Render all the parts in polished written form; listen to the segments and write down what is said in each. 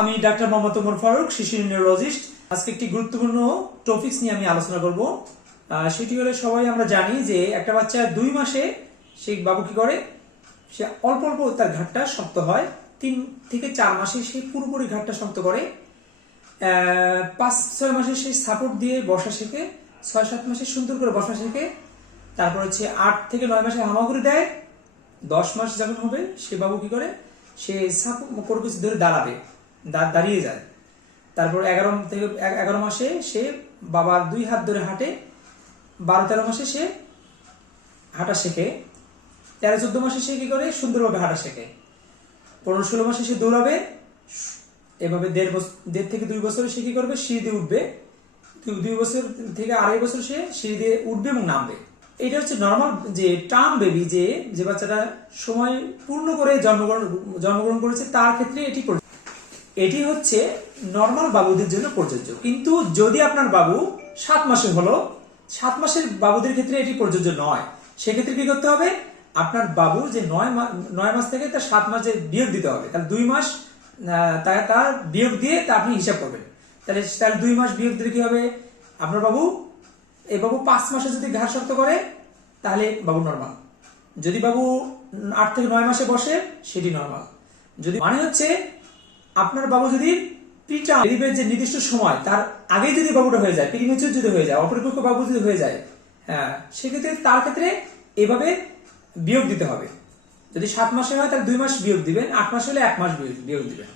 আমি ডাক্তার মোহাম্মদ ওমর ফারুক, শিশু নিউরোলজিস্ট। আজকে একটি গুরুত্বপূর্ণ টপিকস নিয়ে আমি আলোচনা করব। সেটি হলো, সবাই আমরা জানি যে একটা বাচ্চা 2 মাসে সেই বাবু কি করে, সে অল্প অল্প তার ঘাটটা শক্ত হয়। 3 থেকে 4 মাসে সে পুরোপুরি ঘাটটা শক্ত করে। 5-6 মাসে সে সাপোর্ট দিয়ে বসা শেখে। 6-7 মাসে সুন্দর করে বসা শেখে। তারপর হচ্ছে 8 থেকে 9 মাসে হামাগুড়ি দেয়। 10 মাস যখন হবে সে বাবু কি করে, সে কোনো কিছু ধরে দাঁড়াবে, দাঁড়িয়ে যায়। তারপর 11 মাসে সে বাবার 2 হাত ধরে হাঁটে। 12-13 মাসে সে হাঁটা শেখে। 13-14 মাসে সে কি করে, সুন্দরভাবে হাঁটা শেখে। 15-16 মাসে সে দৌড়াবে। এভাবে 1.5 থেকে 2 বছরে সে কি করবে, সিঁড়ি দিয়ে উঠবে। 2 বছর থেকে 2.5 বছর সে সিঁড়ি দিয়ে উঠবে এবং নামবে। এটা হচ্ছে নর্মাল যে টার্ম বেবি, যে বাচ্চাটা সময় পূর্ণ করে জন্মগ্রহণ করেছে, তার ক্ষেত্রে এটি হচ্ছে নর্মাল বাবুদের জন্য প্রযোজ্য। কিন্তু যদি আপনার বাবু 7 মাসের হলো, 7 মাসের বাবুদের ক্ষেত্রে এটি প্রযোজ্য নয়। সেক্ষেত্রে কি করতে হবে, আপনার বাবু যে 9 মাস থেকে তার 7 মাসে বিয়োগ দিতে হবে। তাহলে 2 মাস তার বিয়োগ দিয়ে তা আপনি হিসাব করবেন। তাহলে 2 মাস বিয়োগ দিলে কি হবে, আপনার বাবু 5 মাসে যদি ঘাড় শক্ত করে তাহলে বাবু নর্মাল। যদি বাবু 8 থেকে 9 মাসে বসে সেটি নর্মাল। যদি মানে হচ্ছে আপনার বাবু যদি প্রিটার্ম ডেলিভারির যে নির্দিষ্ট সময় তার আগেই যদি বাবুটা হয়ে যায়, প্রিমেচুর যদি হয়ে যায়, অপরিপক্ক বাবু যদি হয়ে যায়, সেক্ষেত্রে তার ক্ষেত্রে এভাবে বিয়োগ দিতে হবে। যদি 7 মাসে হয় তাহলে 2 মাস বিয়োগ দিবেন, 8 মাস হলে 1 মাস বিয়োগ দিবেন।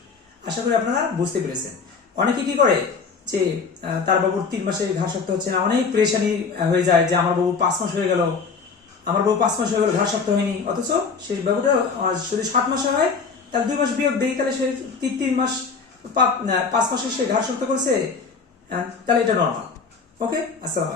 আশা করি আপনারা বুঝতে পেরেছেন। অনেকে কি করে যে তার বাবুর 3 মাসে ঘাড় শক্ত হচ্ছে না, অনেক প্রেশানি হয়ে যায় যে আমার বাবু 5 মাস হয়ে গেল, ঘাড় শক্ত হয়নি। অথচ সেই বাবুটা যদি 7 মাসে হয় তাহলে 2 মাস বিয়োগ দেই, তাহলে সে 5 মাসে সে ঘাড় শক্ত করেছে, তাহলে এটা নর্মাল। ওকে, আসসালাম।